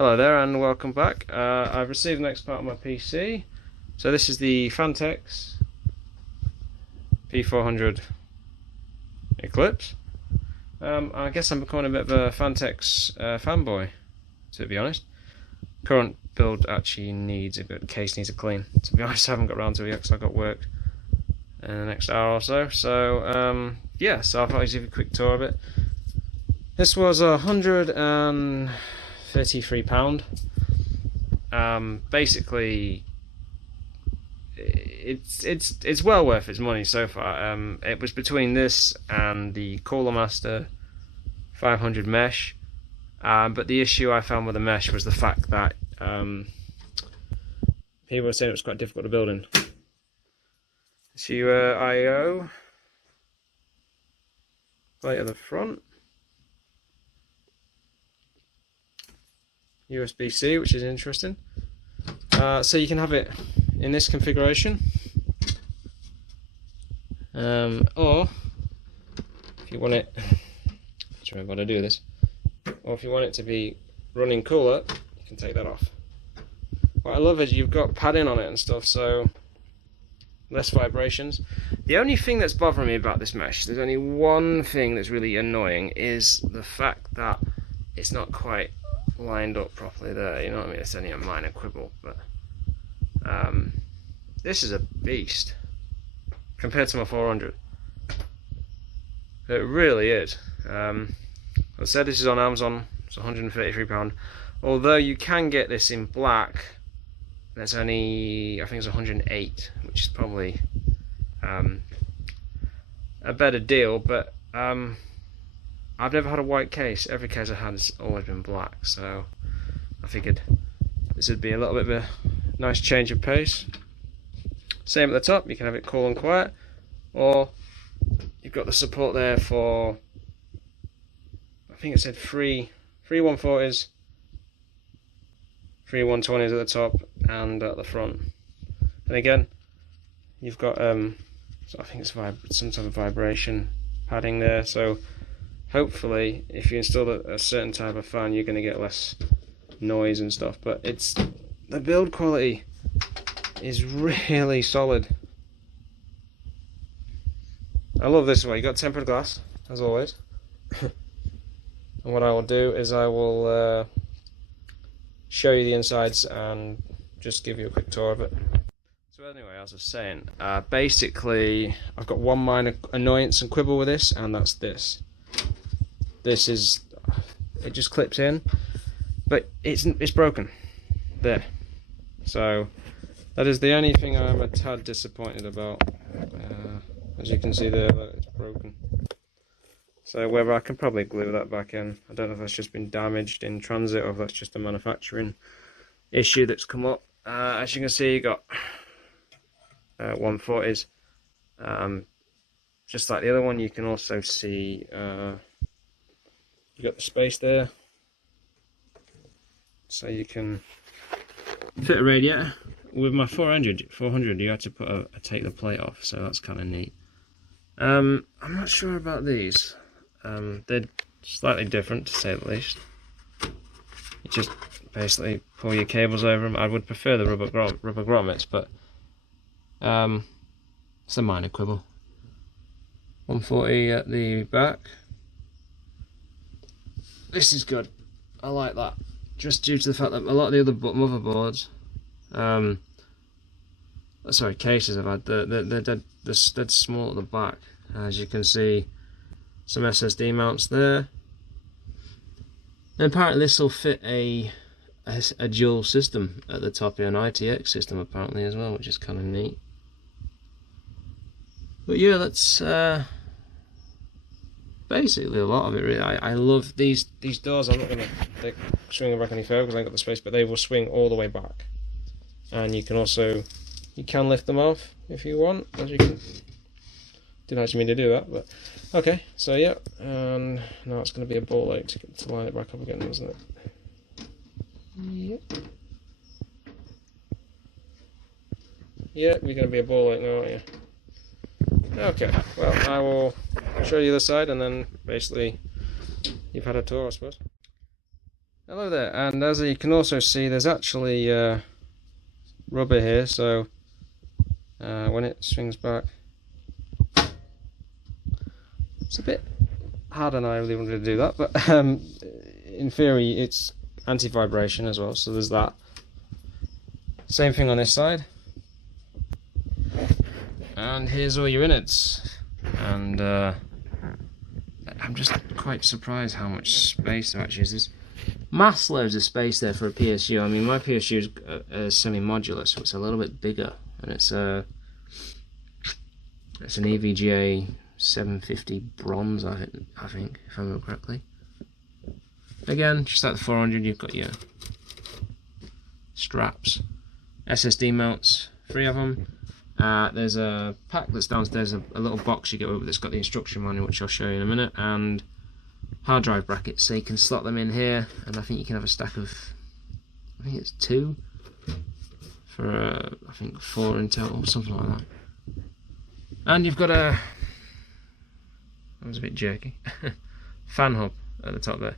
Hello there and welcome back. I've received the next part of my PC. So this is the Phanteks P400 Eclipse. I guess I'm becoming a bit of a Phanteks fanboy, to be honest. Current build actually needs a bit, the case needs a clean. To be honest, I haven't got around to it yet because I've got work in the next hour or so. So yeah, so I thought I'd give you a quick tour of it. This was £133. Basically, it's well worth its money so far. It was between this and the Cooler Master 500 mesh, but the issue I found with the mesh was the fact that people were saying it was quite difficult to build in. So I/O right at the front. USB-C, which is interesting. So you can have it in this configuration, or if you want it, let's remember how to do this, or if you want it to be running cooler, you can take that off. What I love is you've got padding on it and stuff, so less vibrations. The only thing that's bothering me about this mesh, there's only one thing that's really annoying, is the fact that it's not quite lined up properly there. You know what I mean? It's only a minor quibble, but this is a beast compared to my 400. It really is. As I said, this is on Amazon. It's £133. Although you can get this in black, there's only, I think it's 108, which is probably a better deal. But I've never had a white case. Every case I've had has always been black, so I figured this would be a little bit of a nice change of pace. Same at the top, you can have it cool and quiet, or you've got the support there for, I think it said three 140s, 3 120s at the top and at the front. And again, you've got so I think it's some type of vibration padding there, so hopefully if you install a certain type of fan you're going to get less noise and stuff. But the build quality is really solid. I love this way. You got tempered glass as always. And what I will do is I will show you the insides and just give you a quick tour of it. So anyway, as I was saying, basically I've got one minor annoyance and quibble with this, and that's this. This is, it just clips in, but it's broken there. So that is the only thing I'm a tad disappointed about. As you can see there, that it's broken. So whether I can probably glue that back in. I don't know if that's just been damaged in transit or if that's just a manufacturing issue that's come up. As you can see, you got 140s. Just like the other one, you can also see you got the space there, so you can fit a radiator. With my 400 you had to take the plate off, so that's kind of neat. I'm not sure about these. They're slightly different, to say the least. You just basically pull your cables over them. I would prefer the rubber grommets, but it's a minor quibble. 140 at the back. This is good. I like that. Just due to the fact that a lot of the other motherboards, sorry, cases I've had, they're dead small at the back. As you can see, some SSD mounts there. And apparently this will fit a dual system at the top here, an ITX system apparently as well, which is kind of neat. But yeah, that's basically a lot of it really. I love these doors. I'm not going to swing them back any further because I ain't got the space, but they will swing all the way back. And you can also, you can lift them off if you want, as you can. Didn't actually mean to do that, but okay. So yeah, and now it's going to be a ball ache to line it back up again, isn't it? Yep. Yep, you're going to be a ball ache now, aren't you? Okay, well, I will show you the side and then basically you've had a tour, I suppose. Hello there, and as you can also see, there's actually rubber here, so when it swings back, it's a bit harder than I really wanted to do that, but in theory it's anti-vibration as well, so there's that. Same thing on this side, and here's all your innards, and I'm just quite surprised how much space there actually is. There's mass loads of space there for a PSU. I mean, my PSU is semi-modular, so it's a little bit bigger, and it's an EVGA 750 bronze, I think, if I remember correctly. Again, just like the 400, you've got your straps, SSD mounts, 3 of them. There's a pack that's downstairs, a little box you get with that's got the instruction manual, which I'll show you in a minute, and hard drive brackets, so you can slot them in here, and I think you can have a stack of, I think it's 2 for I think 4 in total, something like that. And you've got that was a bit jerky, fan hub at the top there.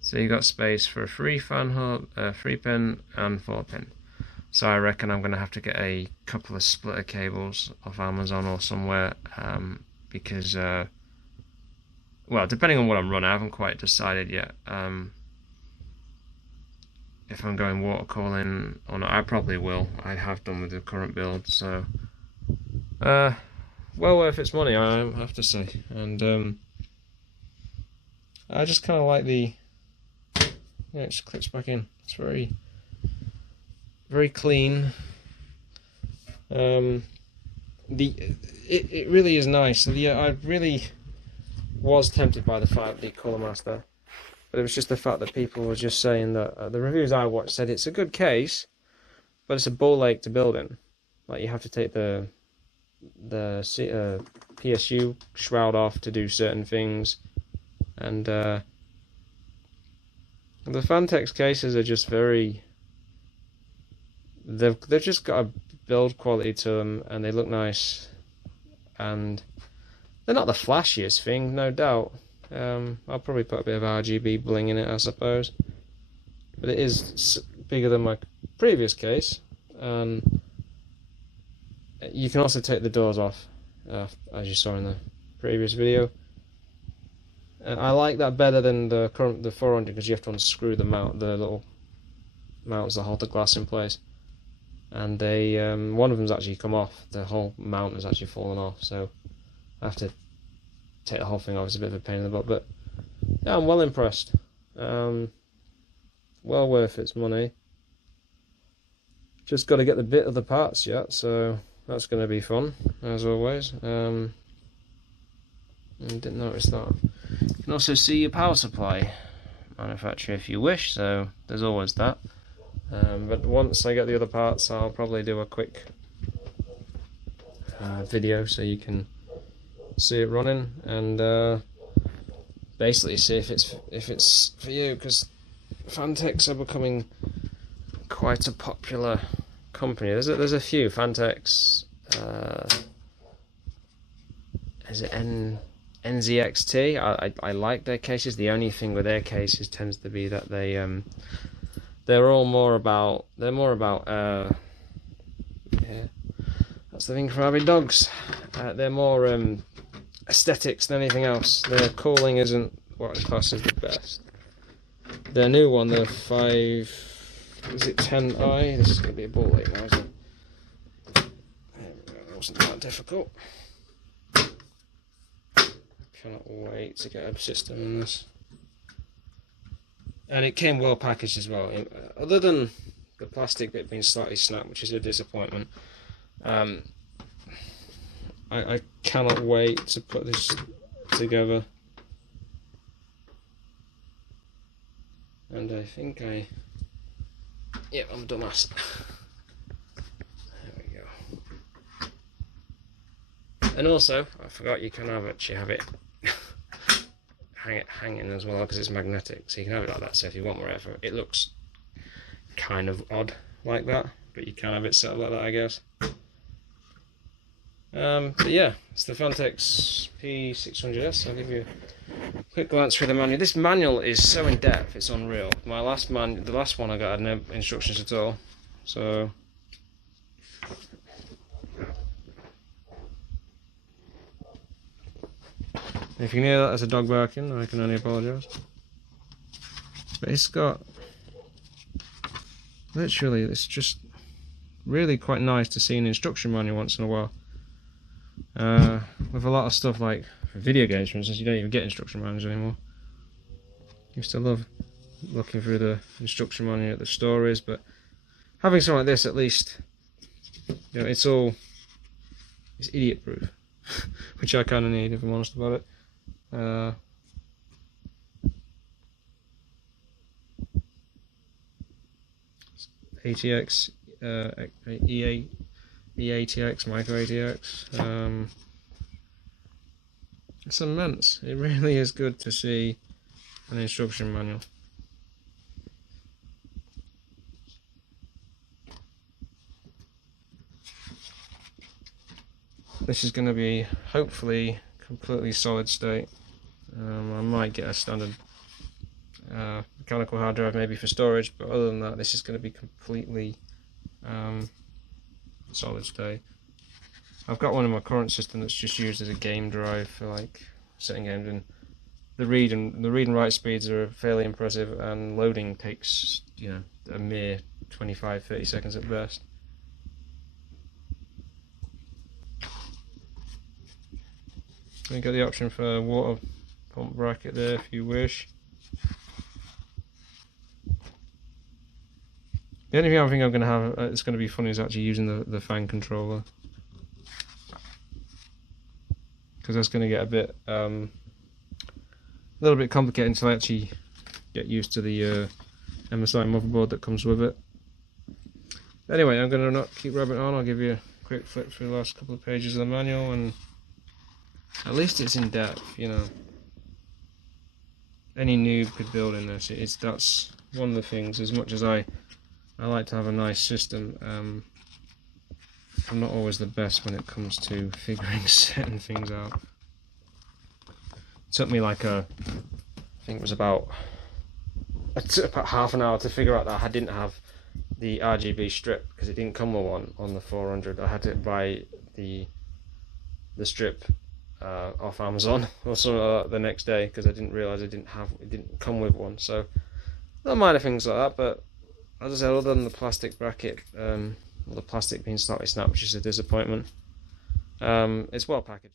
So you've got space for a 3 fan hub, 3 pin and 4 pin. So I reckon I'm going to have to get a couple of splitter cables off Amazon or somewhere, because well, depending on what I'm running, I haven't quite decided yet if I'm going water cooling or not. I probably will. I have done with the current build, so well worth its money, I have to say. And I just kind of like the, yeah, it just clips back in. It's very clean. It really is nice. I really was tempted by the 5D Colour Master, but it was just the fact that people were just saying that the reviews I watched said it's a good case, but it's a ball ache to build in. Like, you have to take the PSU shroud off to do certain things, and the Phanteks cases are just very, they've just got a build quality to them, and they look nice, and they're not the flashiest thing, no doubt. I'll probably put a bit of RGB bling in it, I suppose, but it is bigger than my previous case, and you can also take the doors off, as you saw in the previous video. I like that better than the 400, because you have to unscrew the little mounts that hold the glass in place, and they one of them's actually come off. The whole mount has actually fallen off, so I have to take the whole thing off. It's a bit of a pain in the butt, but yeah, I'm well impressed. Well worth its money. Just got to get the bit of the parts yet, so that's going to be fun, as always. I didn't notice that. You can also see your power supply manufacturer if you wish, so there's always that. But once I get the other parts, I'll probably do a quick video so you can see it running, and basically see if it's for you, because Phanteks are becoming quite a popular company. There's a few Phanteks. Is it NZXT? I like their cases. The only thing with their cases tends to be that they're more about yeah, that's the thing for having dogs. They're more aesthetics than anything else. Their cooling isn't what I class as the best. Their new one, the 10i. This is going to be a ball ache now, isn't it? There we go. It wasn't that difficult. Cannot wait to get a system in this. And it came well packaged as well. Other than the plastic bit being slightly snapped, which is a disappointment, I cannot wait to put this together. And I think yep, I'm a dumbass. There we go. And also, I forgot you can actually have it hanging as well, because it's magnetic, so you can have it like that. So if you want more effort, it looks kind of odd like that, but you can have it set up like that, I guess. But yeah, it's the Phanteks P600S. I'll give you quick glance through the manual. This manual is so in depth, it's unreal. The last one I got had no instructions at all. So if you can hear that as a dog barking, I can only apologise. But it's got literally, it's just really quite nice to see an instruction manual once in a while. With a lot of stuff like for video games, for instance, you don't even get instruction manuals anymore. I used to love looking through the instruction manual at the stories, but having something like this, at least, you know, it's idiot proof, which I kind of need if I'm honest about it. ATX, EATX, micro ATX. It's immense. It really is good to see an instruction manual. This is going to be hopefully completely solid state. I might get a standard mechanical hard drive maybe for storage, but other than that, this is going to be completely solid state. I've got one in my current system that's just used as a game drive for like setting games, and the read and write speeds are fairly impressive, and loading takes, you know, a mere 25-30 seconds at best. You got the option for a water pump bracket there if you wish. The only thing I think I'm going to have it's going to be funny is actually using the fan controller, because that's going to get a little bit complicated until I actually get used to the MSI motherboard that comes with it. Anyway, I'm going to not keep rabbiting on. I'll give you a quick flip through the last couple of pages of the manual, and at least it's in depth, you know. Any noob could build in this. That's one of the things. As much as I like to have a nice system, I'm not always the best when it comes to figuring certain things out. It took me like I think it was about half an hour to figure out that I didn't have the RGB strip, because it didn't come with one on the 400. I had to buy the strip off Amazon or something like that the next day, because I didn't realise it didn't come with one. So there are minor things like that, but as I said, other than the plastic bracket, the plastic being slightly snapped, which is a disappointment, it's well packaged.